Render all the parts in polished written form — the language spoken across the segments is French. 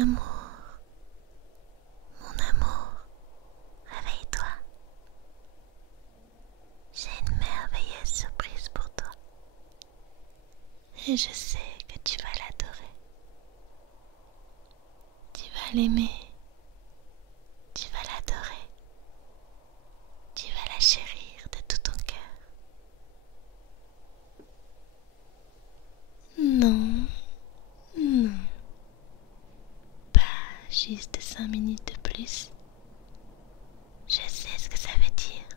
amour, mon amour, réveille-toi. J'ai une merveilleuse surprise pour toi. Et je sais que tu vas l'adorer. Tu vas l'aimer. Tu vas l'adorer. Tu vas la chérir de tout ton cœur. Non, non. Pas juste 5 minutes de plus. Je sais ce que ça veut dire.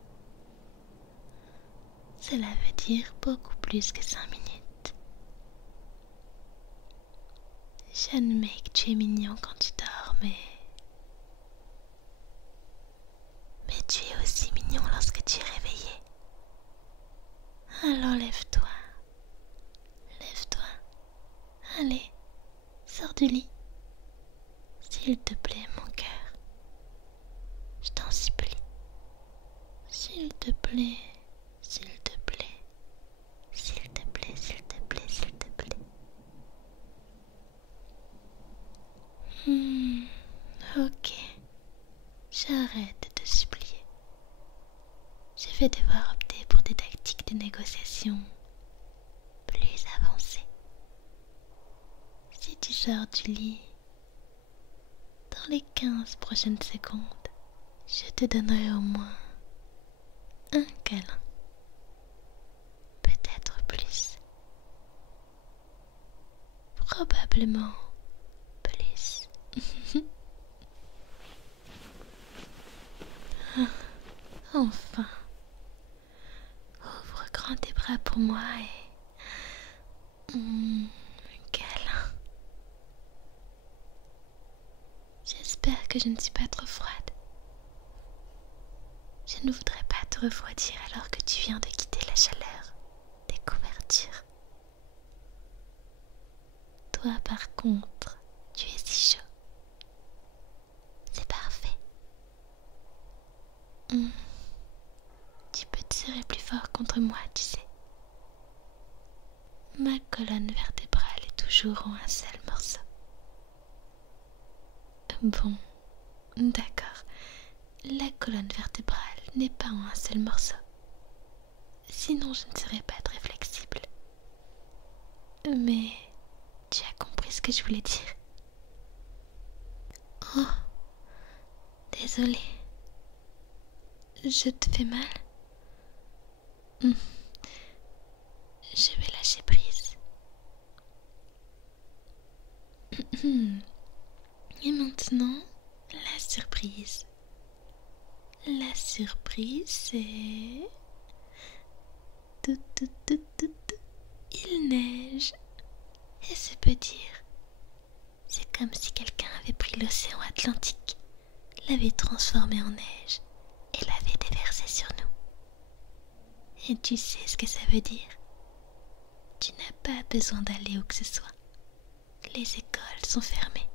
Cela veut dire beaucoup plus que 5 minutes. J'admets que tu es mignon quand tu dors, mais tu es aussi mignon lorsque tu es réveillé. Alors lève-toi. Lève-toi. Allez, sors du lit. S'il te plaît, mon cœur. Je t'en supplie. S'il te plaît, s'il te plaît, s'il te plaît, s'il te plaît, s'il te plaît. Ok. J'arrête de te supplier. Je vais devoir opter pour des tactiques de négociation plus avancées. Si tu sors du lit, dans les 15 prochaines secondes, je te donnerai au moins un câlin. Peut-être plus. Probablement plus. Enfin. Ouvre grand tes bras pour moi et... un câlin. J'espère que je ne suis pas trop froide. Je ne voudrais pas te refroidir alors que tu viens de quitter la chaleur des couvertures. Toi, par contre, tu es si chaud. C'est parfait. Tu peux tirer plus fort contre moi, tu sais. Ma colonne vertébrale est toujours en un seul morceau. Bon, d'accord. La colonne vertébrale n'est pas en un seul morceau. Sinon, je ne serais pas très flexible. Mais tu as compris ce que je voulais dire. Oh, désolée. Je te fais mal? Je vais lâcher prise. Et maintenant, la surprise. La surprise, c'est... Il neige. Et c'est peu dire. C'est comme si quelqu'un avait pris l'océan Atlantique, l'avait transformé en neige et l'avait déversé sur nous. Et tu sais ce que ça veut dire? Tu n'as pas besoin d'aller où que ce soit. Les écoles sont fermées,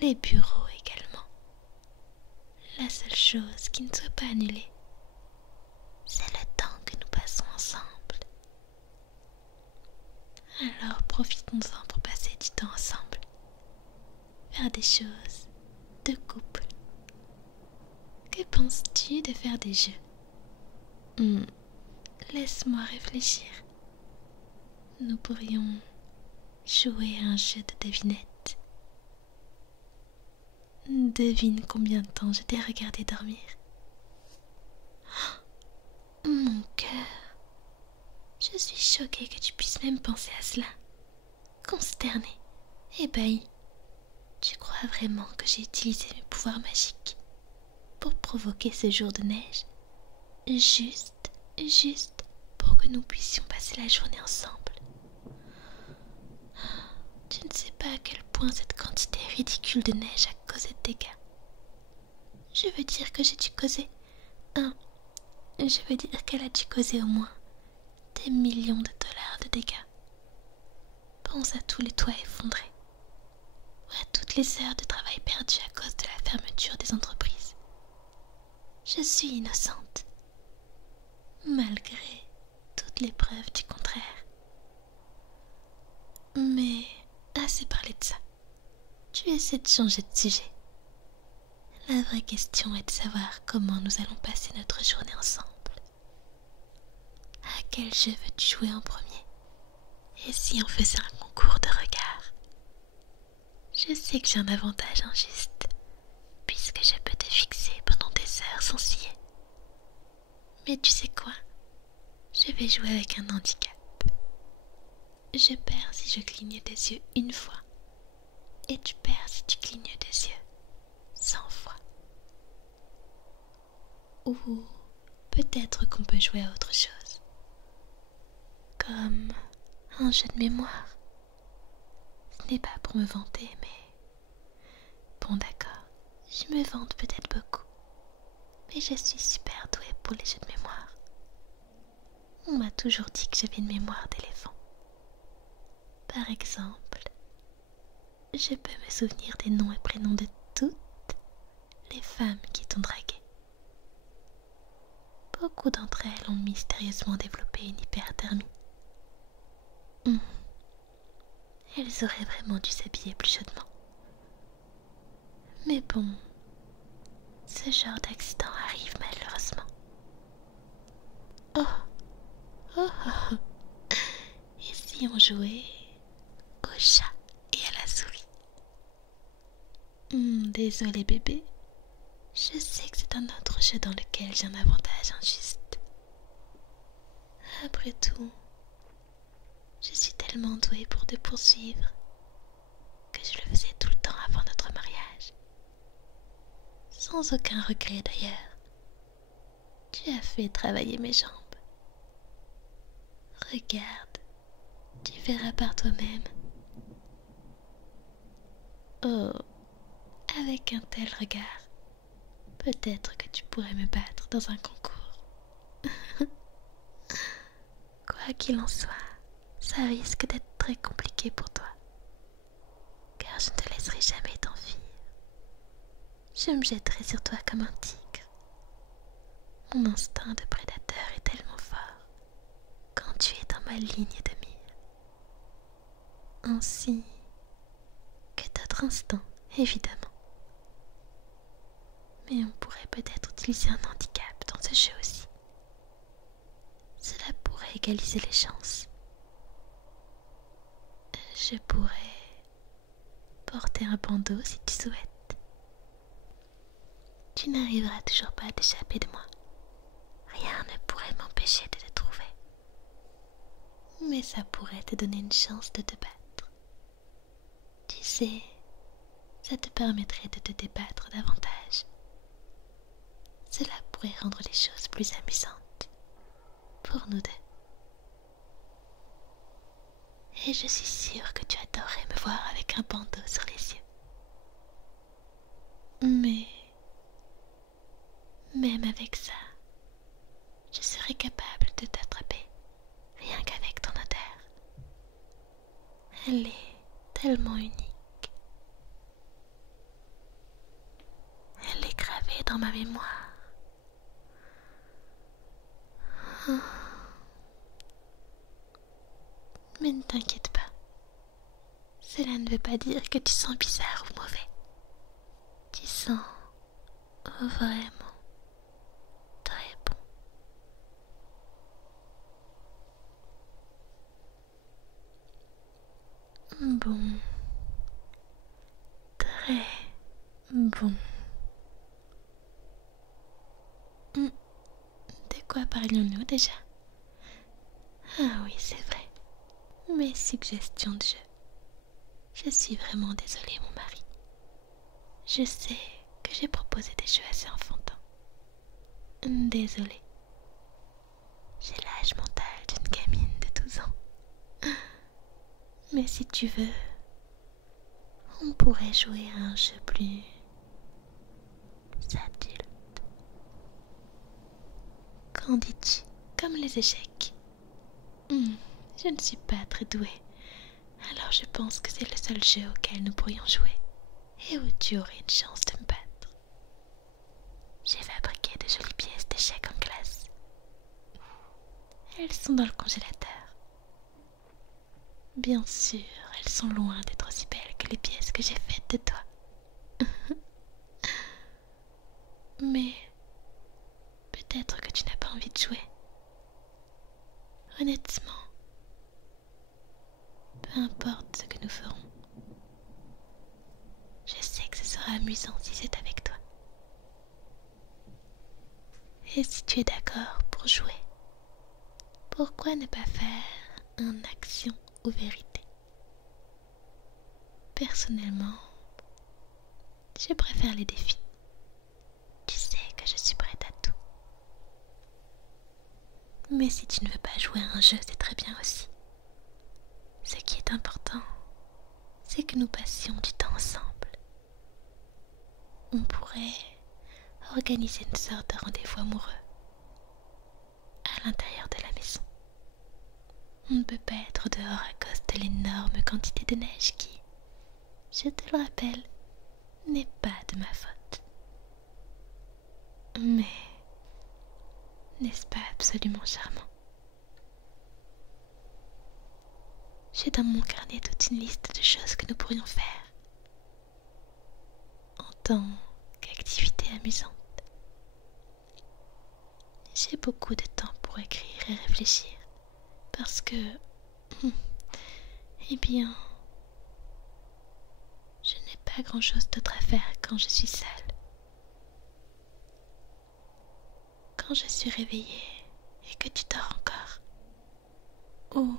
les bureaux également. La seule chose qui ne soit pas annulée, c'est le temps que nous passons ensemble. Alors profitons-en pour passer du temps ensemble. Faire des choses de couple. Que penses-tu de faire des jeux? Laisse-moi réfléchir. Nous pourrions jouer à un jeu de devinette. Devine combien de temps je t'ai regardé dormir. Oh, mon cœur. Je suis choquée que tu puisses même penser à cela. Consternée, ébahie. Tu crois vraiment que j'ai utilisé mes pouvoirs magiques pour provoquer ce jour de neige? Juste pour que nous puissions passer la journée ensemble. Tu ne sais pas à quel point cette quantité ridicule de neige a causé de dégâts. Je veux dire que j'ai dû causer je veux dire qu'elle a dû causer au moins des millions de dollars de dégâts. Pense à tous les toits effondrés, ou à toutes les heures de travail perdues à cause de la fermeture des entreprises. Je suis innocente, malgré toutes les preuves du contraire. Mais assez parlé de ça. tu essaies de changer de sujet. La vraie question est de savoir comment nous allons passer notre journée ensemble. À quel jeu veux-tu jouer en premier? Et si on faisait un concours de regard? Je sais que j'ai un avantage injuste, puisque je peux te fixer pendant des heures sans ciller. Mais tu sais quoi? Je vais jouer avec un handicap. Je perds si je cligne des yeux une fois, et tu perds si tu clignes des yeux 100 fois. Ou peut-être qu'on peut jouer à autre chose, comme un jeu de mémoire. Ce n'est pas pour me vanter, mais... Bon d'accord, je me vante peut-être beaucoup, mais je suis super douée pour les jeux de mémoire. On m'a toujours dit que j'avais une mémoire d'éléphant. Par exemple, je peux me souvenir des noms et prénoms de toutes les femmes qui t'ont dragué. Beaucoup d'entre elles ont mystérieusement développé une hyperthermie. Elles auraient vraiment dû s'habiller plus chaudement. Mais bon, ce genre d'accident arrive malheureusement. Oh, oh, oh. Et si on jouait au chat et à la souris? Désolé bébé, je sais que c'est un autre jeu dans lequel j'ai un avantage injuste. Après tout, je suis tellement douée pour te poursuivre que je le faisais tout le temps avant notre mariage. Sans aucun regret d'ailleurs. Tu as fait travailler mes jambes. Regarde, tu verras par toi-même. Oh, avec un tel regard, peut-être que tu pourrais me battre dans un concours. Quoi qu'il en soit, ça risque d'être très compliqué pour toi, car je ne te laisserai jamais t'enfuir. Je me jetterai sur toi comme un tigre. Mon instinct de prédateur est tellement fort quand tu es dans ma ligne de mire. Ainsi que d'autres instincts, évidemment. Mais on pourrait peut-être utiliser un handicap dans ce jeu aussi. Cela pourrait égaliser les chances. Je pourrais porter un bandeau si tu souhaites. Tu n'arriveras toujours pas à t'échapper de moi. Rien ne pourrait m'empêcher de te trouver. Mais ça pourrait te donner une chance de te battre. Tu sais, ça te permettrait de te débattre davantage. Cela pourrait rendre les choses plus amusantes pour nous deux. Et je suis sûre que tu adorerais me voir avec un bandeau sur les yeux. Mais même avec ça, je serais capable de t'attraper, rien qu'avec ton odeur. Elle est tellement unique. Elle est gravée dans ma mémoire. Mais ne t'inquiète pas. Cela ne veut pas dire que tu sens bizarre ou mauvais. Tu sens vraiment très bon. Bon. Très bon. De quoi parlions-nous déjà? Ah oui, c'est vrai. Mes suggestions de jeu. Je suis vraiment désolée, mon mari. Je sais que j'ai proposé des jeux assez enfantins. Désolée. J'ai l'âge mental d'une gamine de 12 ans. Mais si tu veux, on pourrait jouer à un jeu plus adulte. Qu'en dis-tu? Comme les échecs. Je ne suis pas très douée. Alors je pense que c'est le seul jeu auquel nous pourrions jouer et où tu aurais une chance de me battre. J'ai fabriqué de jolies pièces d'échecs en glace. Elles sont dans le congélateur. Bien sûr, elles sont loin d'être aussi belles que les pièces que j'ai faites de toi. Mais peut-être que tu n'as pas envie de jouer. Honnêtement, peu importe ce que nous ferons, je sais que ce sera amusant si c'est avec toi. Et si tu es d'accord pour jouer, pourquoi ne pas faire un action ou vérité? Personnellement, je préfère les défis. Tu sais que je suis prête à tout. Mais si tu ne veux pas jouer à un jeu, c'est très bien aussi. Ce qui est important, c'est que nous passions du temps ensemble. On pourrait organiser une sorte de rendez-vous amoureux à l'intérieur de la maison. On ne peut pas être dehors à cause de l'énorme quantité de neige qui, je te le rappelle, n'est pas de ma faute. Mais n'est-ce pas absolument charmant? J'ai dans mon carnet toute une liste de choses que nous pourrions faire en tant qu'activité amusante. J'ai beaucoup de temps pour écrire et réfléchir parce que, eh bien, je n'ai pas grand-chose d'autre à faire quand je suis seule. Quand je suis réveillée et que tu dors encore, ou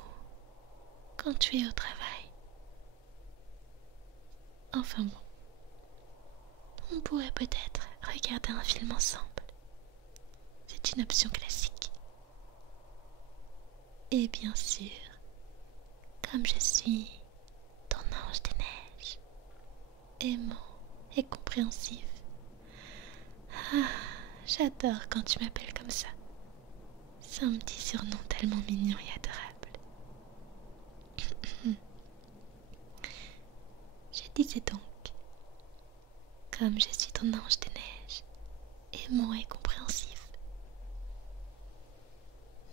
quand tu es au travail. Enfin bon, on pourrait peut-être regarder un film ensemble. C'est une option classique. Et bien sûr, comme je suis ton ange des neiges, aimant et compréhensif. Ah, j'adore quand tu m'appelles comme ça. C'est un petit surnom tellement mignon et adorable. Je disais donc, comme je suis ton ange des neiges, aimant et compréhensif,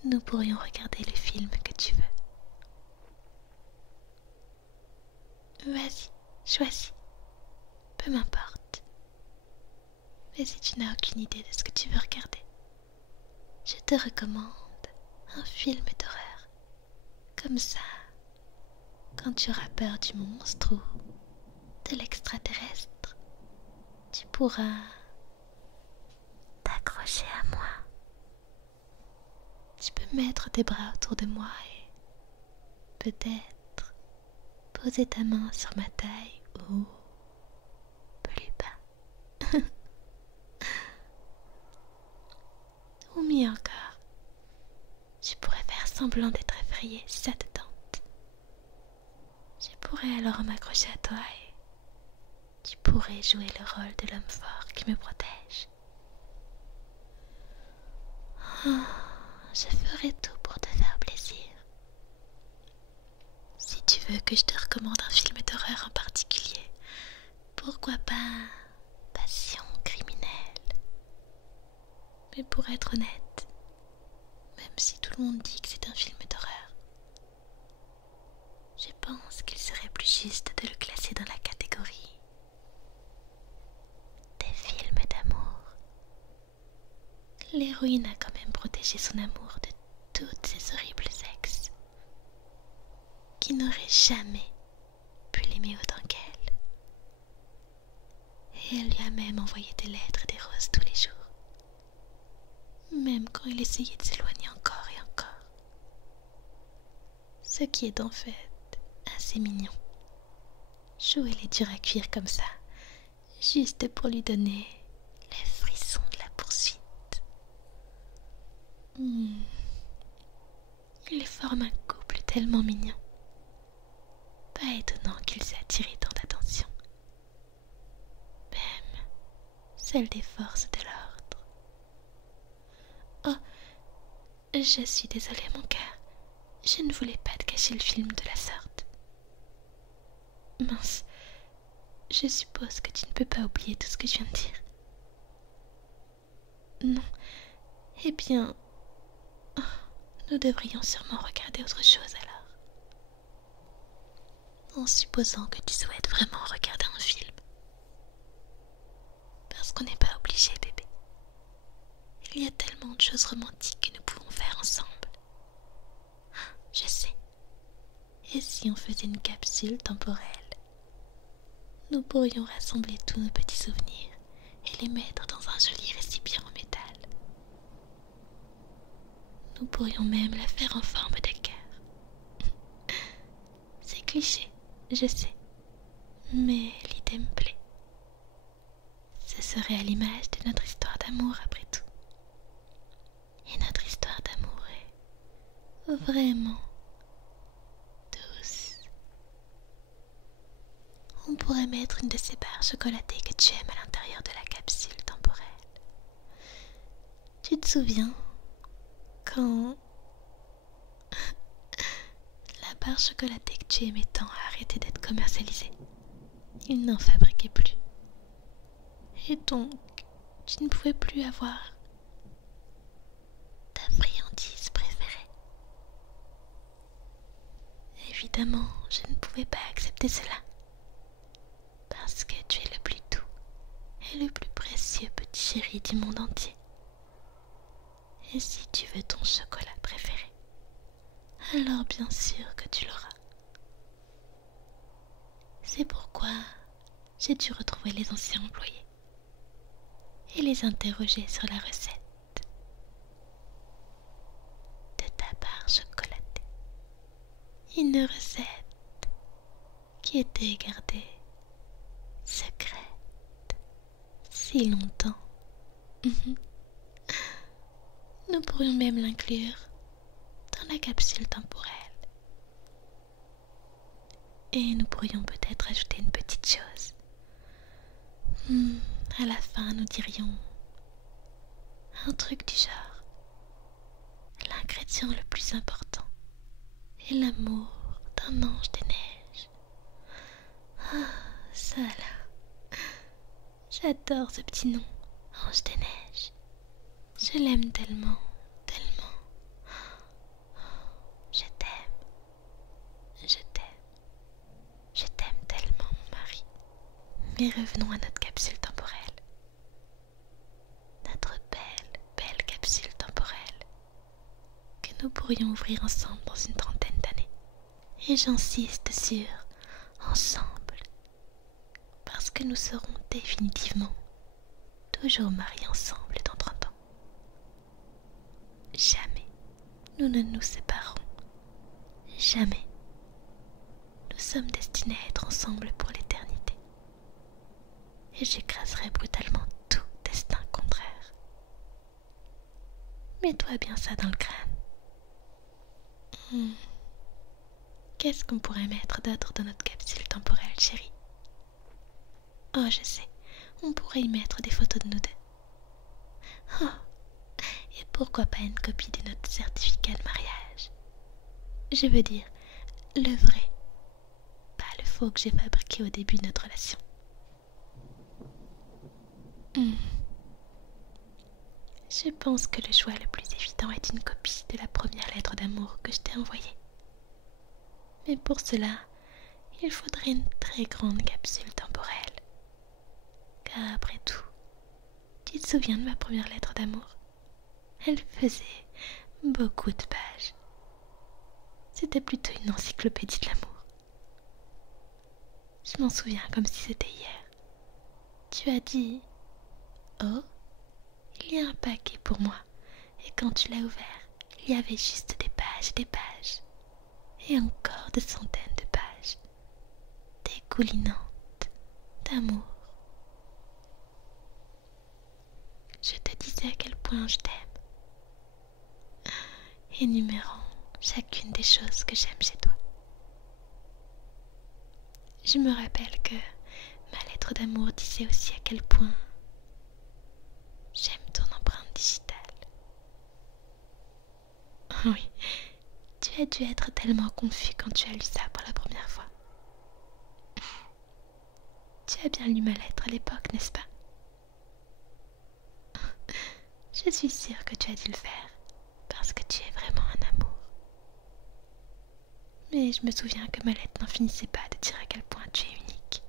nous pourrions regarder le film que tu veux. Vas-y, choisis. Peu m'importe. Mais si tu n'as aucune idée de ce que tu veux regarder, je te recommande un film d'horreur. Comme ça, quand tu auras peur du monstre ou de l'extraterrestre, tu pourras t'accrocher à moi. Tu peux mettre tes bras autour de moi et peut-être poser ta main sur ma taille ou plus bas. Ou mieux encore, tu pourrais faire semblant d'être effrayé si ça te tente. Je pourrais alors m'accrocher à toi et tu pourrais jouer le rôle de l'homme fort qui me protège. Oh, je ferai tout pour te faire plaisir. Si tu veux que je te recommande un film d'horreur en particulier, pourquoi pas Passion criminelle? Mais pour être honnête, même si tout le monde dit que c'est un film d'horreur, je pense qu'il serait plus juste de le classer dans la catégorie des films d'amour. L'héroïne a quand même protégé son amour de toutes ces horribles ex qui n'auraient jamais pu l'aimer autant qu'elle. Et elle lui a même envoyé des lettres et des roses tous les jours, même quand il essayait de s'éloigner encore et encore. Ce qui est en fait assez mignon. Jouer les durs à cuire comme ça, juste pour lui donner les frissons de la poursuite. Ils forment un couple tellement mignon. Pas étonnant qu'ils aient attiré tant d'attention. Même celle des forces de l'ordre. Oh, je suis désolée mon cœur. Je ne voulais pas te cacher le film de la sorte. Mince, je suppose que tu ne peux pas oublier tout ce que je viens de dire. Non, eh bien, nous devrions sûrement regarder autre chose alors. En supposant que tu souhaites vraiment regarder un film, pense qu'on n'est pas obligé, bébé. Il y a tellement de choses romantiques que nous pouvons faire ensemble. Je sais. Et si on faisait une capsule temporelle? Nous pourrions rassembler tous nos petits souvenirs et les mettre dans un joli récipient en métal. Nous pourrions même la faire en forme de cœur. C'est cliché, je sais, mais l'idée me plaît. Ce serait à l'image de notre histoire d'amour après tout. Et notre histoire d'amour est vraiment douce. On pourrait mettre une de ces barres chocolatées que tu aimes à l'intérieur de la capsule temporelle. Tu te souviens quand la barre chocolatée que tu aimais tant a arrêté d'être commercialisée? Ils n'en fabriquaient plus. Et donc, tu ne pouvais plus avoir ta friandise préférée. Évidemment, je ne pouvais pas accepter cela. Parce que tu es le plus doux et le plus précieux petit chéri du monde entier. Et si tu veux ton chocolat préféré, alors bien sûr que tu l'auras. C'est pourquoi j'ai dû retrouver les anciens employés et les interroger sur la recette de ta barre chocolatée. Une recette qui était gardée secrète si longtemps. Nous pourrions même l'inclure dans la capsule temporelle. Et nous pourrions peut-être ajouter une petite chose. À la fin, nous dirions un truc du genre: l'ingrédient le plus important est l'amour d'un ange des neiges. Ah, ça là. J'adore ce petit nom, Ange des neiges. Je l'aime tellement, tellement. Je t'aime. Je t'aime. Je t'aime tellement, mon mari. Mais revenons à notre capsule temporelle. Notre belle, belle capsule temporelle que nous pourrions ouvrir ensemble dans une trentaine d'années. Et j'insiste sur ensemble, parce que nous serons définitivement toujours mariés ensemble dans 30 ans. Jamais nous ne nous séparerons. Jamais. Nous sommes destinés à être ensemble pour l'éternité. Et j'écraserai brutalement tout destin contraire. Mets-toi bien ça dans le crâne. Qu'est-ce qu'on pourrait mettre d'autre dans notre capsule temporelle, chérie? Oh, je sais, on pourrait y mettre des photos de nous deux. Oh, et pourquoi pas une copie de notre certificat de mariage? Je veux dire, le vrai, pas le faux que j'ai fabriqué au début de notre relation. Je pense que le choix le plus évident est une copie de la première lettre d'amour que je t'ai envoyée. Mais pour cela, il faudrait une très grande capsule temporelle. Car après tout, tu te souviens de ma première lettre d'amour? Elle faisait beaucoup de pages. C'était plutôt une encyclopédie de l'amour. Je m'en souviens comme si c'était hier. Tu as dit: oh, il y a un paquet pour moi. Et quand tu l'as ouvert, il y avait juste des pages et des pages. Et encore des centaines de pages, dégoulinantes d'amour. Je te disais à quel point je t'aime, énumérant chacune des choses que j'aime chez toi. Je me rappelle que ma lettre d'amour disait aussi à quel point j'aime ton empreinte digitale. Oui, tu as dû être tellement confus quand tu as lu ça pour la première fois. Tu as bien lu ma lettre à l'époque, n'est-ce pas? Je suis sûre que tu as dû le faire, parce que tu es vraiment un amour. Mais je me souviens que ma lettre n'en finissait pas de dire à quel point tu es unique.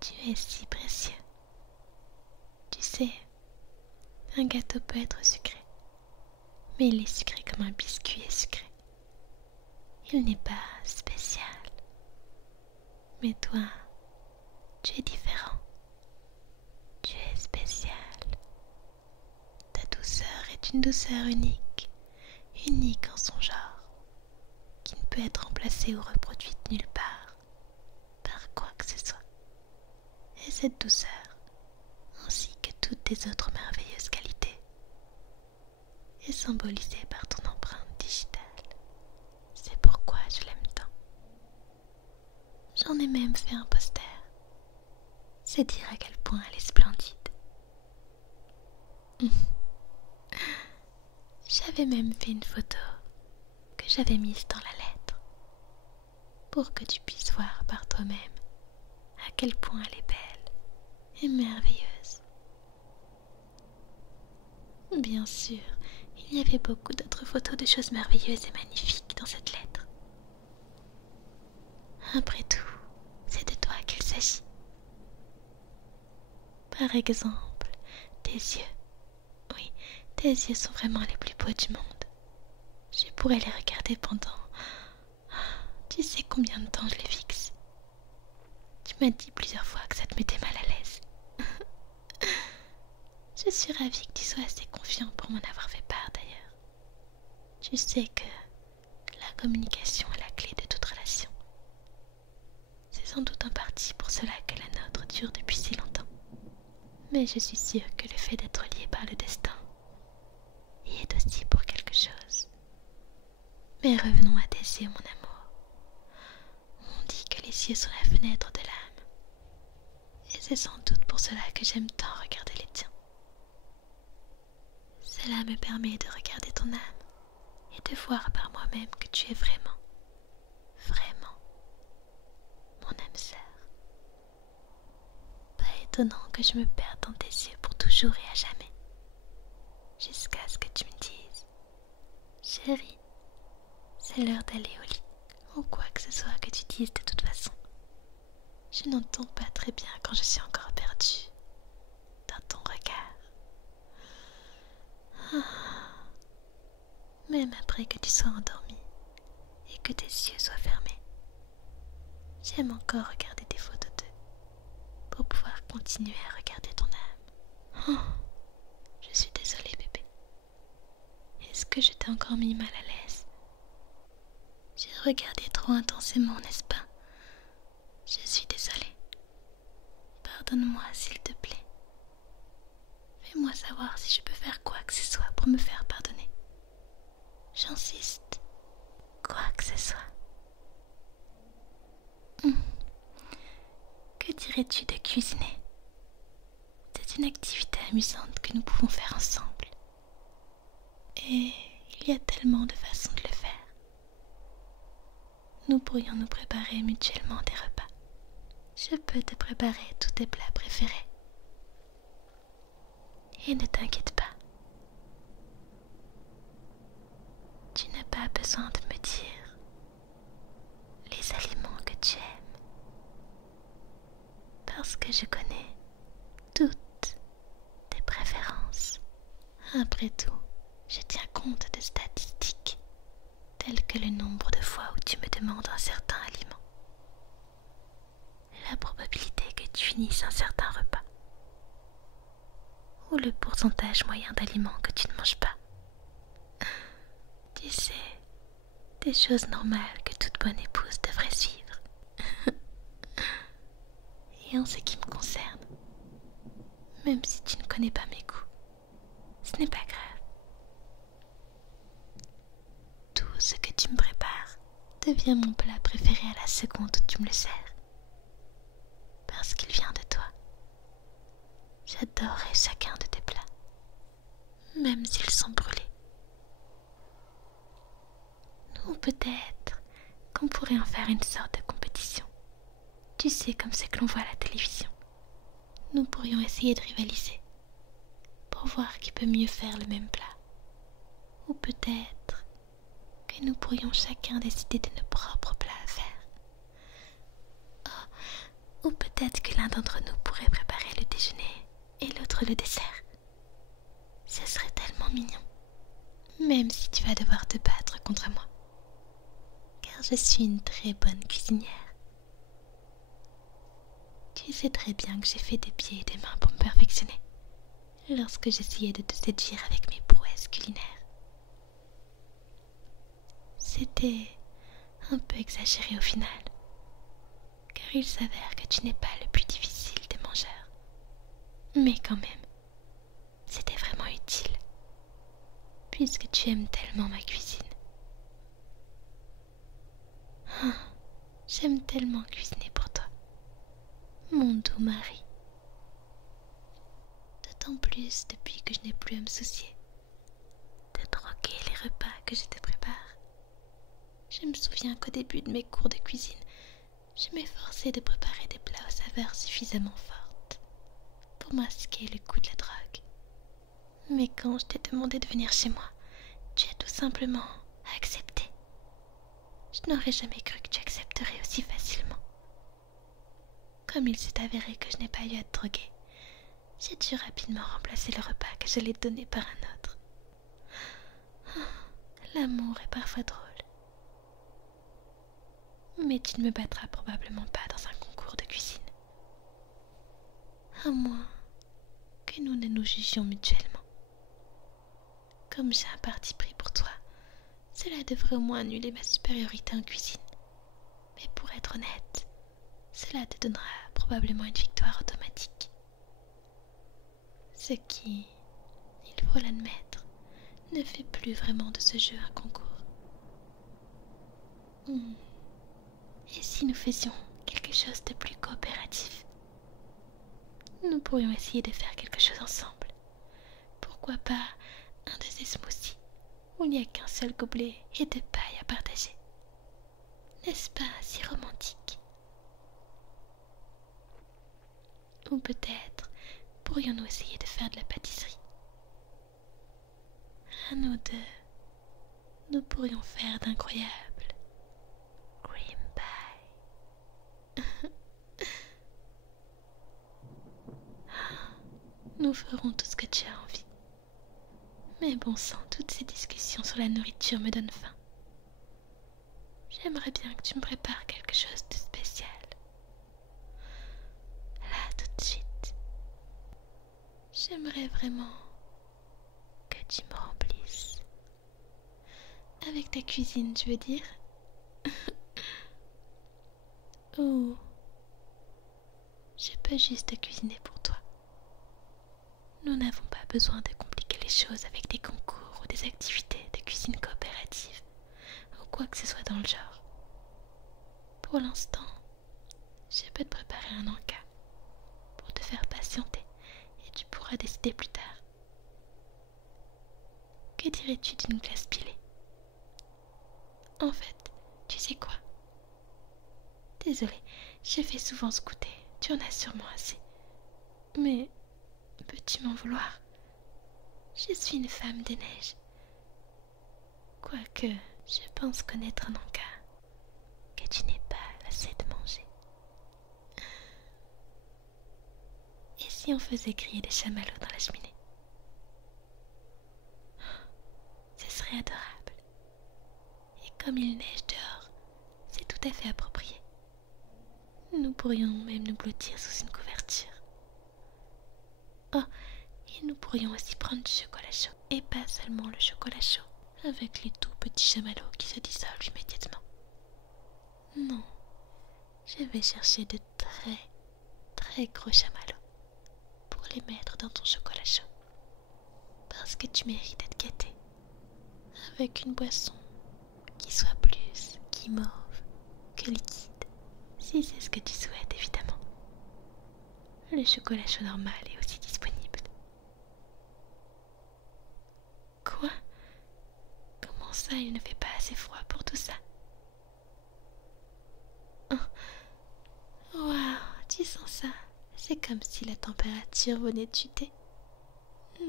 Tu es si Un gâteau peut être sucré, mais il est sucré comme un biscuit est sucré. Il n'est pas spécial. Mais toi, tu es différent. Tu es spécial. Ta douceur est une douceur unique, unique en son genre, qui ne peut être remplacée ou reproduite nulle part, par quoi que ce soit. Et cette douceur, ainsi que toutes tes autres merveilleuses qualités, est symbolisée par ton empreinte digitale. C'est pourquoi je l'aime tant. J'en ai même fait un poster. C'est dire à quel point elle est splendide. J'avais même fait une photo que j'avais mise dans la lettre pour que tu puisses voir par toi-même à quel point elle est belle et merveilleuse. Bien sûr, il y avait beaucoup d'autres photos de choses merveilleuses et magnifiques dans cette lettre. Après tout, c'est de toi qu'il s'agit. Par exemple, tes yeux. Oui, tes yeux sont vraiment les plus beaux du monde. Je pourrais les regarder pendant... Tu sais combien de temps je les fixe. Tu m'as dit plusieurs fois que ça te mettait mal à l'aise. Je suis ravie que tu sois assez confiant pour m'en avoir fait part d'ailleurs. Tu sais que la communication est la clé de toute relation. C'est sans doute en partie pour cela que la nôtre dure depuis si longtemps. Mais je suis sûre que le fait d'être lié par le destin y est aussi pour quelque chose. Mais revenons à tes yeux, mon amour. On dit que les yeux sont la fenêtre de l'âme. Et c'est sans doute pour cela que j'aime tant regarder les tiens. Cela me permet de regarder ton âme et de voir par moi-même que tu es vraiment, vraiment mon âme sœur. Pas étonnant que je me perde dans tes yeux pour toujours et à jamais, jusqu'à ce que tu me dises: chérie, c'est l'heure d'aller au lit, ou quoi que ce soit que tu dises de toute façon. Je n'entends pas très bien quand je suis encore perdue dans ton regard. Même après que tu sois endormi et que tes yeux soient fermés, j'aime encore regarder des photos d'eux pour pouvoir continuer à regarder ton âme. Je suis désolée, bébé. Est-ce que je t'ai encore mis mal à l'aise? J'ai regardé trop intensément, n'est-ce pas? Je suis désolée. Pardonne-moi, s'il te plaît. Fais-moi savoir si je peux faire quoi que ce soit pour me faire pardonner. J'insiste. Quoi que ce soit. Que dirais-tu de cuisiner? C'est une activité amusante que nous pouvons faire ensemble. Et il y a tellement de façons de le faire. Nous pourrions nous préparer mutuellement des repas. Je peux te préparer tous tes plats préférés. Et ne t'inquiète pas. Tu n'as pas besoin de me dire les aliments que tu aimes, parce que je connais toutes tes préférences. Après tout, je tiens compte de statistiques telles que le nombre de fois où tu me demandes un certain aliment, la probabilité que tu finisses un certain repas, ou le pourcentage moyen d'aliments que tu ne manges pas. Tu sais, des choses normales que toute bonne épouse devrait suivre. Et en ce qui me concerne, même si tu ne connais pas mes goûts, ce n'est pas grave. Tout ce que tu me prépares devient mon plat préféré à la seconde où tu me le sers, parce qu'il vient de toi. J'adorerais chacun de tes plats, même s'ils sont brûlés. Ou peut-être qu'on pourrait en faire une sorte de compétition. Tu sais, comme ce que l'on voit à la télévision. Nous pourrions essayer de rivaliser pour voir qui peut mieux faire le même plat. Ou peut-être que nous pourrions chacun décider de nos propres plats à faire. Oh, ou peut-être que l'un d'entre nous pourrait préparer le déjeuner et l'autre le dessert. Ce serait tellement mignon. Même si tu vas devoir te battre contre moi. Car je suis une très bonne cuisinière. Tu sais très bien que j'ai fait des pieds et des mains pour me perfectionner lorsque j'essayais de te séduire avec mes prouesses culinaires. C'était un peu exagéré au final, car il s'avère que tu n'es pas le plus difficile des mangeurs. Mais quand même, c'était vraiment utile, puisque tu aimes tellement ma cuisine. Ah, j'aime tellement cuisiner pour toi, mon doux mari. D'autant plus depuis que je n'ai plus à me soucier de troquer les repas que je te prépare. Je me souviens qu'au début de mes cours de cuisine, je m'efforçais de préparer des plats aux saveurs suffisamment fortes pour masquer le goût de la drogue. Mais quand je t'ai demandé de venir chez moi, tu as tout simplement accepté. Je n'aurais jamais cru que tu accepterais aussi facilement. Comme il s'est avéré que je n'ai pas eu à te droguer, j'ai dû rapidement remplacer le repas que j'allais te donner par un autre. L'amour est parfois drôle. Mais tu ne me battras probablement pas dans un concours de cuisine. À moins que nous ne nous jugions mutuellement. Comme j'ai un parti pris pour toi, cela devrait au moins annuler ma supériorité en cuisine. Mais pour être honnête, cela te donnera probablement une victoire automatique. Ce qui, il faut l'admettre, ne fait plus vraiment de ce jeu un concours. Et si nous faisions quelque chose de plus coopératif? Nous pourrions essayer de faire quelque chose ensemble. Pourquoi pas un de ces smoothies où il n'y a qu'un seul gobelet et de paille à partager? N'est-ce pas si romantique? Ou peut-être pourrions-nous essayer de faire de la pâtisserie? À nous deux, nous pourrions faire d'incroyables cream pie. Nous ferons tout ce que tu as envie. Mais bon sang, toutes ces discussions sur la nourriture me donnent faim. J'aimerais bien que tu me prépares quelque chose de spécial. Là, tout de suite. J'aimerais vraiment que tu me remplisses. Avec ta cuisine, je veux dire. Ou je peux juste te cuisiner pour toi. Nous n'avons pas besoin de compliquer les choses avec des concours ou des activités de cuisine coopérative ou quoi que ce soit dans le genre. Pour l'instant, je peux te préparer un encas pour te faire patienter et tu pourras décider plus tard. Que dirais-tu d'une glace pilée? En fait, tu sais quoi? Désolée, je fais souvent ce goûter, tu en as sûrement assez. Mais peux-tu m'en vouloir? Je suis une femme des neiges. Quoique, je pense connaître un encas que tu n'es pas lassé de manger. Et si on faisait griller des chamallows dans la cheminée? Ce serait adorable. Et comme il neige dehors, c'est tout à fait approprié. Nous pourrions même nous blottir sous une couverture. Oh, et nous pourrions aussi prendre du chocolat chaud. Et pas seulement le chocolat chaud, avec les tout petits chamallows qui se dissolvent immédiatement. Non, je vais chercher de très, très gros chamallows pour les mettre dans ton chocolat chaud. Parce que tu mérites d'être gâté avec une boisson qui soit plus guimauve que liquide, si c'est ce que tu souhaites évidemment. Le chocolat chaud normal est aussi disponible. Quoi? Comment ça, il ne fait pas assez froid pour tout ça? Oh. Waouh, tu sens ça? C'est comme si la température venait de chuter.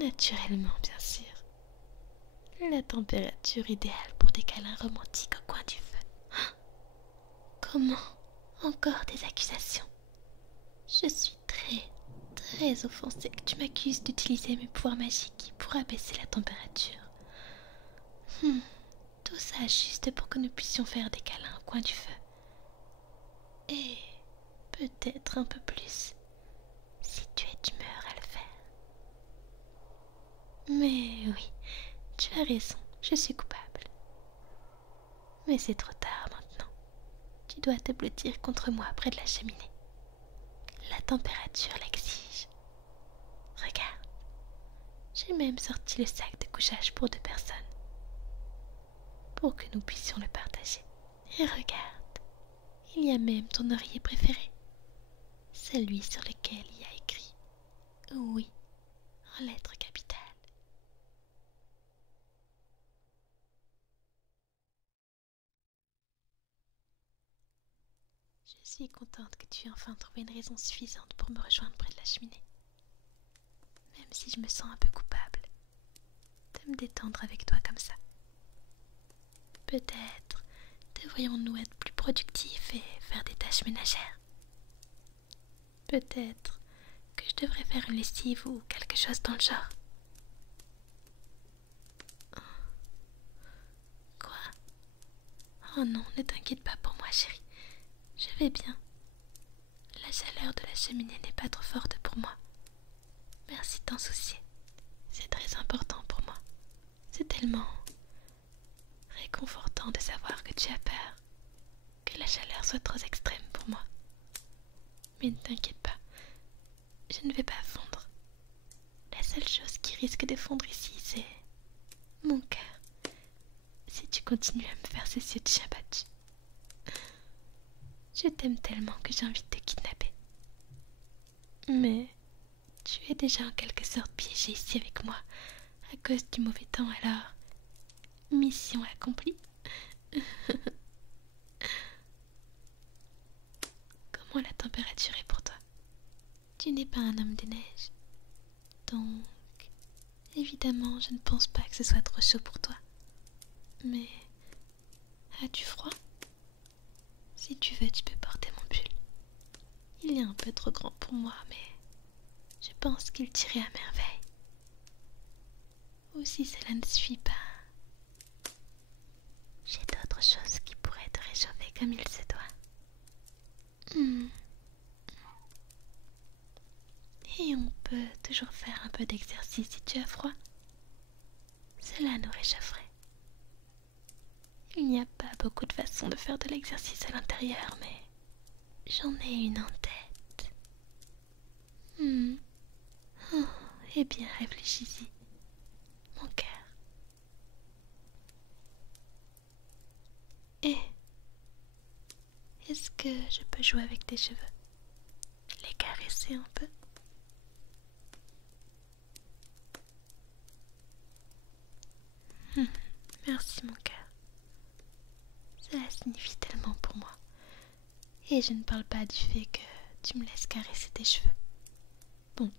Naturellement, bien sûr. La température idéale pour des câlins romantiques au coin du feu. Oh. Comment? Encore des accusations? Je suis très, très offensée que tu m'accuses d'utiliser mes pouvoirs magiques pour abaisser la température. Tout ça juste pour que nous puissions faire des câlins au coin du feu. Et peut-être un peu plus, si tu es d'humeur à le faire. Mais oui, tu as raison, je suis coupable. Mais c'est trop tard maintenant. Tu dois te blottir contre moi près de la cheminée. La température l'exige. Regarde, j'ai même sorti le sac de couchage pour 2 personnes, pour que nous puissions le partager. Et regarde, il y a même ton oreiller préféré, celui sur lequel il y a écrit « Oui » en lettres capitales. Je suis contente que tu aies enfin trouvé une raison suffisante pour me rejoindre près de la cheminée. Même si je me sens un peu coupable de me détendre avec toi comme ça. Peut-être devrions-nous être plus productifs et faire des tâches ménagères. Peut-être que je devrais faire une lessive ou quelque chose dans le genre. Quoi? Oh non, ne t'inquiète pas pour moi, chérie. Je vais bien. La chaleur de la cheminée n'est pas trop forte pour moi. Merci de t'en soucier. C'est très important pour moi. C'est tellement réconfortant de savoir que tu as peur que la chaleur soit trop extrême pour moi. Mais ne t'inquiète pas, je ne vais pas fondre. La seule chose qui risque de fondre ici, c'est mon cœur. Si tu continues à me faire ces yeux de chien battu. Je t'aime tellement que j'ai envie de te kidnapper. Mais tu es déjà en quelque sorte piégé ici avec moi à cause du mauvais temps, alors mission accomplie. Comment la température est pour toi? Tu n'es pas un homme des neiges, donc évidemment je ne pense pas que ce soit trop chaud pour toi. Mais as-tu froid? Si tu veux, tu peux porter mon pull. Il est un peu trop grand pour moi, mais je pense qu'il t'irait à merveille. Ou si cela ne suffit pas, j'ai d'autres choses qui pourraient te réchauffer comme il se doit. Et on peut toujours faire un peu d'exercice si tu as froid. Cela nous réchaufferait. Il n'y a pas beaucoup de façons de faire de l'exercice à l'intérieur, mais j'en ai une en tête. Oh, eh bien, réfléchis-y, mon cœur. Et est-ce que je peux jouer avec tes cheveux? Les caresser un peu? Merci, mon cœur. Cela signifie tellement pour moi. Et je ne parle pas du fait que tu me laisses caresser tes cheveux. Bon,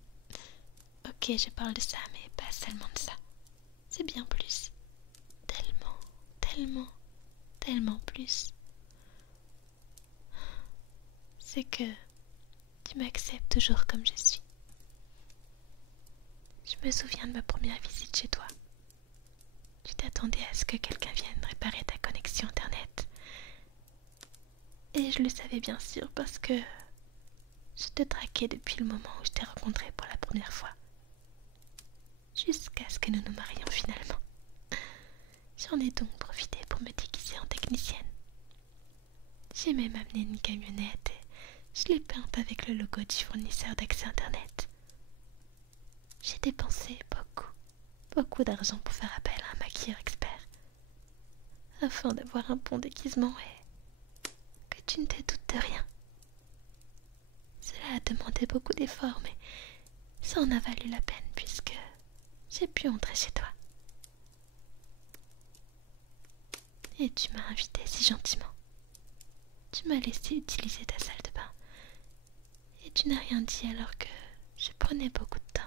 ok, je parle de ça, mais pas seulement de ça. C'est bien plus. Tellement, tellement, tellement plus. C'est que tu m'acceptes toujours comme je suis. Je me souviens de ma première visite chez toi. Tu t'attendais à ce que quelqu'un vienne réparer ta connexion internet. Et je le savais bien sûr parce que je te traquais depuis le moment où je t'ai rencontré pour la première fois. Jusqu'à ce que nous nous marions finalement. J'en ai donc profité pour me déguiser en technicienne. J'ai même amené une camionnette et je l'ai peinte avec le logo du fournisseur d'accès internet. J'ai dépensé beaucoup d'argent pour faire appel à un maquilleur expert, afin d'avoir un bon déguisement et que tu ne te doutes de rien. Cela a demandé beaucoup d'efforts, mais ça en a valu la peine puisque j'ai pu entrer chez toi. Et tu m'as invité si gentiment. Tu m'as laissé utiliser ta salle de bain. Et tu n'as rien dit alors que je prenais beaucoup de temps.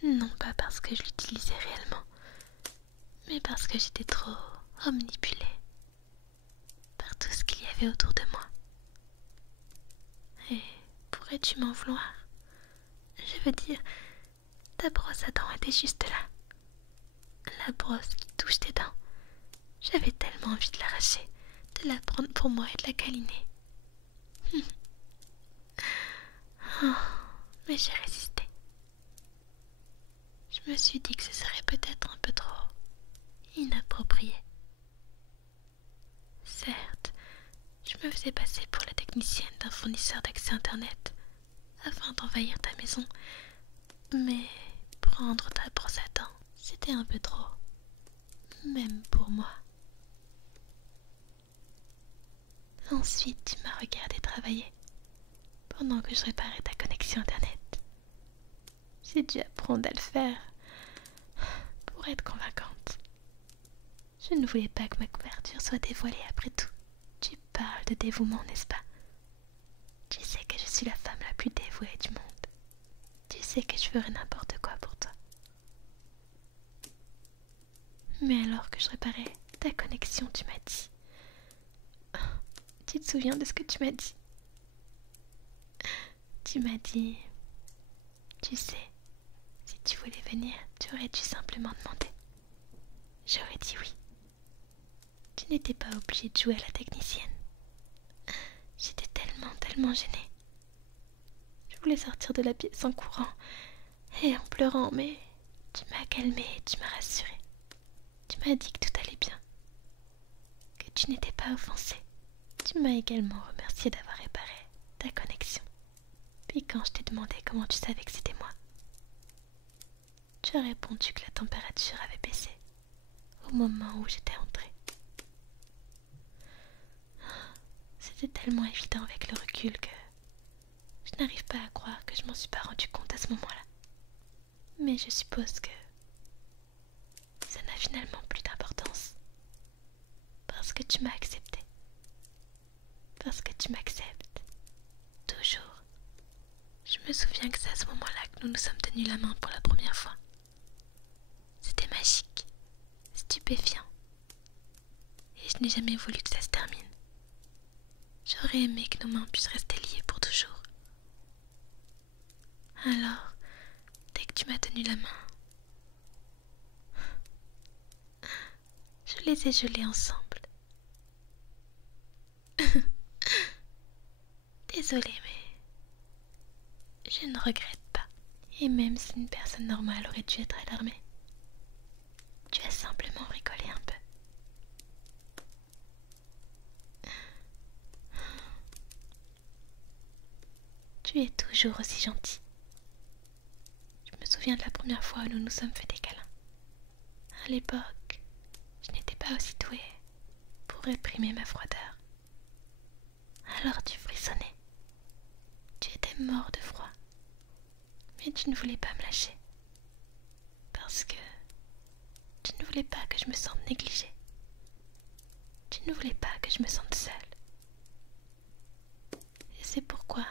Non pas parce que je l'utilisais réellement, mais parce que j'étais trop omnibulée par tout ce qu'il y avait autour de moi. Et pourrais-tu m'en vouloir? Je Je veux dire, ta brosse à dents était juste là. La brosse qui touche tes dents. J'avais tellement envie de l'arracher, de la prendre pour moi et de la câliner. Oh, mais j'ai résisté. Je me suis dit que ce serait peut-être un peu trop inapproprié. Certes, je me faisais passer pour la technicienne d'un fournisseur d'accès Internet afin d'envahir ta maison, mais prendre ta brosse à dents, c'était un peu trop, même pour moi. Ensuite, tu m'as regardé travailler pendant que je réparais ta connexion Internet. J'ai dû apprendre à le faire pour être convaincante. Je ne voulais pas que ma couverture soit dévoilée après tout. Tu parles de dévouement, n'est-ce pas? Tu sais que je suis la femme la plus dévouée du monde. Tu sais que je ferais n'importe quoi pour toi. Mais alors que je réparais ta connexion, tu m'as dit... Tu te souviens de ce que tu m'as dit? Tu m'as dit... Tu sais, si tu voulais venir, tu aurais dû simplement demander. J'aurais dit oui. Tu n'étais pas obligée de jouer à la technicienne. J'étais tellement gênée. Je voulais sortir de la pièce en courant et en pleurant, mais tu m'as calmée et tu m'as rassurée. Tu m'as dit que tout allait bien, que tu n'étais pas offensée. Tu m'as également remercié d'avoir réparé ta connexion. Puis quand je t'ai demandé comment tu savais que c'était moi, tu as répondu que la température avait baissé au moment où j'étais entrée. C'était tellement évident avec le recul que je n'arrive pas à croire que je m'en suis pas rendu compte à ce moment-là. Mais je suppose que ça n'a finalement plus d'importance. Parce que tu m'as accepté. Parce que tu m'acceptes. Toujours. Je me souviens que c'est à ce moment-là que nous nous sommes tenus la main pour la première fois. C'était magique, stupéfiant. Et je n'ai jamais voulu que ça se termine. J'aurais aimé que nos mains puissent rester liées pour toujours. Alors, dès que tu m'as tenu la main, je les ai gelées ensemble. Désolée, mais je ne regrette pas. Et même si une personne normale aurait dû être alarmée, tu as simplement rigolé un peu. Tu es toujours aussi gentil. Je me souviens de la première fois où nous nous sommes fait des câlins. À l'époque, je n'étais pas aussi douée pour réprimer ma froideur. Alors tu frissonnais. Tu étais mort de froid. Mais tu ne voulais pas me lâcher. Parce que tu ne voulais pas que je me sente négligée. Tu ne voulais pas que je me sente seule. Et c'est pourquoi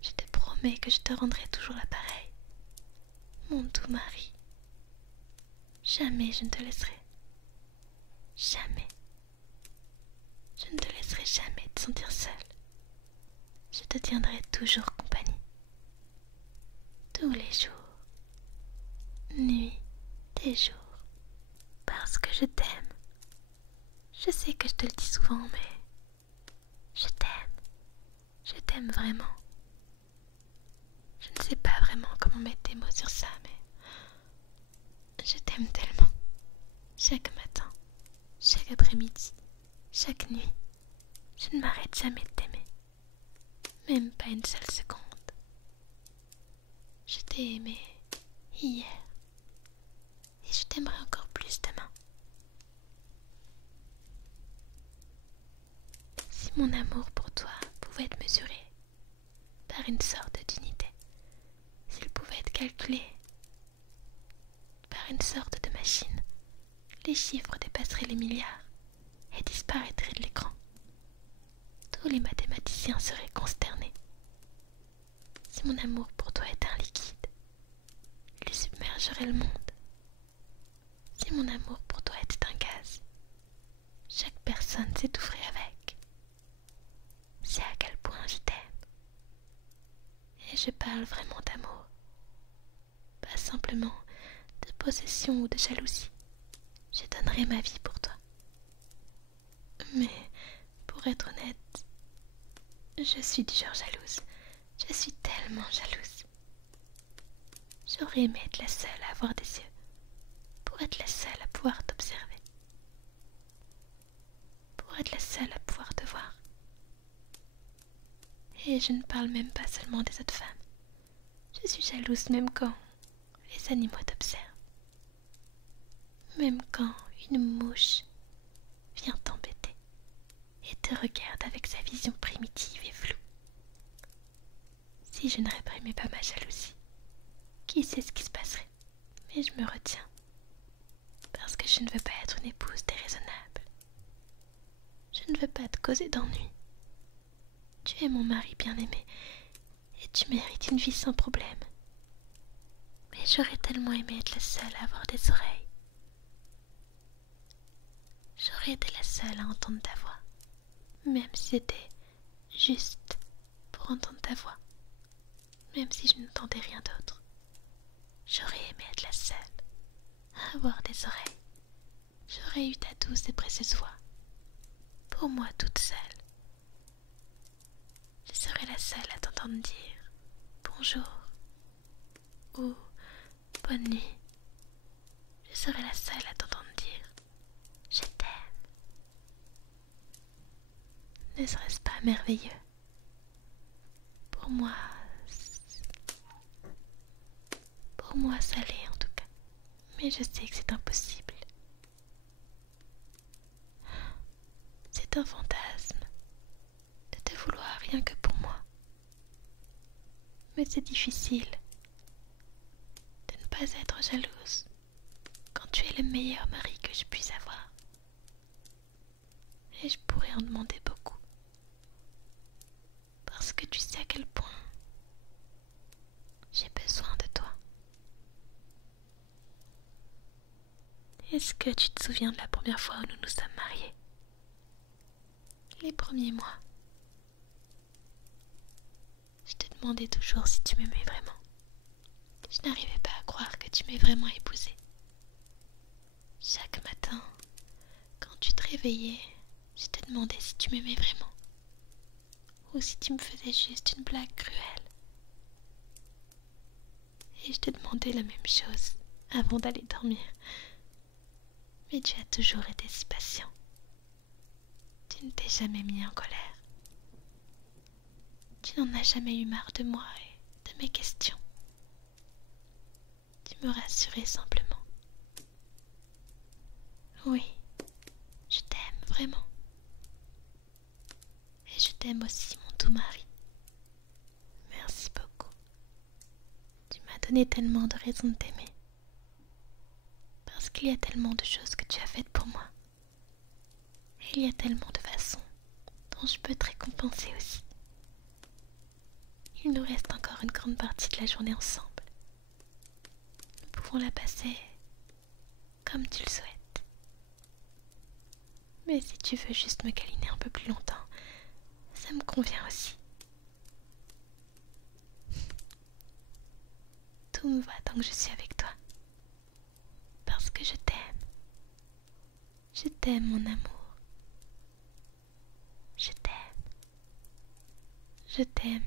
je te promets que je te rendrai toujours l'appareil. Mon doux mari. Jamais je ne te laisserai. Jamais. Je ne te laisserai jamais te sentir seule. Je te tiendrai toujours compagnie. Tous les jours. Nuit et jour. Parce que je t'aime. Je sais que je te le dis souvent, mais je t'aime. Je t'aime vraiment. Je ne sais pas vraiment comment mettre des mots sur ça, mais je t'aime tellement. Chaque matin, chaque après-midi, chaque nuit, je ne m'arrête jamais de t'aimer. Même pas une seule seconde. Je t'ai aimé hier et je t'aimerai encore plus demain. Si mon amour pour toi pouvait être mesuré par une sorte d'unité, s'il pouvait être calculé par une sorte de machine, les chiffres dépasseraient les milliards et disparaîtraient de l'écran. Tous les mathématiciens seraient consternés. Si mon amour pour toi était un liquide, il submergerait le monde. Si mon amour pour toi était un gaz, chaque personne s'étoufferait avec. C'est à quel point je t'aime. Et je parle vraiment d'amour, simplement de possession ou de jalousie. Je donnerais ma vie pour toi. Mais, pour être honnête, je suis du genre jalouse. Je suis tellement jalouse. J'aurais aimé être la seule à avoir des yeux, pour être la seule à pouvoir t'observer, pour être la seule à pouvoir te voir. Et je ne parle même pas seulement des autres femmes. Je suis jalouse même quand les animaux t'observent. Même quand une mouche vient t'embêter et te regarde avec sa vision primitive et floue. Si je ne réprimais pas ma jalousie, qui sait ce qui se passerait? Mais je me retiens, parce que je ne veux pas être une épouse déraisonnable. Je ne veux pas te causer d'ennui. Tu es mon mari bien-aimé, et tu mérites une vie sans problème. Mais j'aurais tellement aimé être la seule à avoir des oreilles. J'aurais été la seule à entendre ta voix, même si c'était juste pour entendre ta voix, même si je n'entendais rien d'autre. J'aurais aimé être la seule à avoir des oreilles. J'aurais eu ta douce et précieuse voix, pour moi toute seule. Je serais la seule à t'entendre dire bonjour ou bonne nuit. Je serais la seule à t'entendre dire je t'aime. Ne serait-ce pas merveilleux? Pour moi, ça l'est en tout cas. Mais je sais que c'est impossible. C'est un fantasme de te vouloir rien que pour moi. Mais c'est difficile de ne pas être jalouse quand tu es le meilleur mari que je puisse avoir. Et je pourrais en demander beaucoup. Parce que tu sais à quel point j'ai besoin de toi. Est-ce que tu te souviens de la première fois où nous nous sommes mariés? Les premiers mois. Je te demandais toujours si tu m'aimais vraiment. Je n'arrivais pas à croire que tu m'aies vraiment épousée. Chaque matin, quand tu te réveillais, je te demandais si tu m'aimais vraiment. Ou si tu me faisais juste une blague cruelle. Et je te demandais la même chose avant d'aller dormir. Mais tu as toujours été si patient. Tu ne t'es jamais mis en colère. Tu n'en as jamais eu marre de moi et de mes questions. Tu me rassurais simplement. Oui, je t'aime vraiment. Et je t'aime aussi, mon doux mari. Merci beaucoup. Tu m'as donné tellement de raisons de t'aimer. Parce qu'il y a tellement de choses que tu as faites pour moi. Et il y a tellement de façons dont je peux te récompenser aussi. Il nous reste encore une grande partie de la journée ensemble. Nous pouvons la passer comme tu le souhaites. Mais si tu veux juste me câliner un peu plus longtemps, ça me convient aussi. Tout me va tant que je suis avec toi. Parce que je t'aime. Je t'aime, mon amour. Je t'aime. Je t'aime.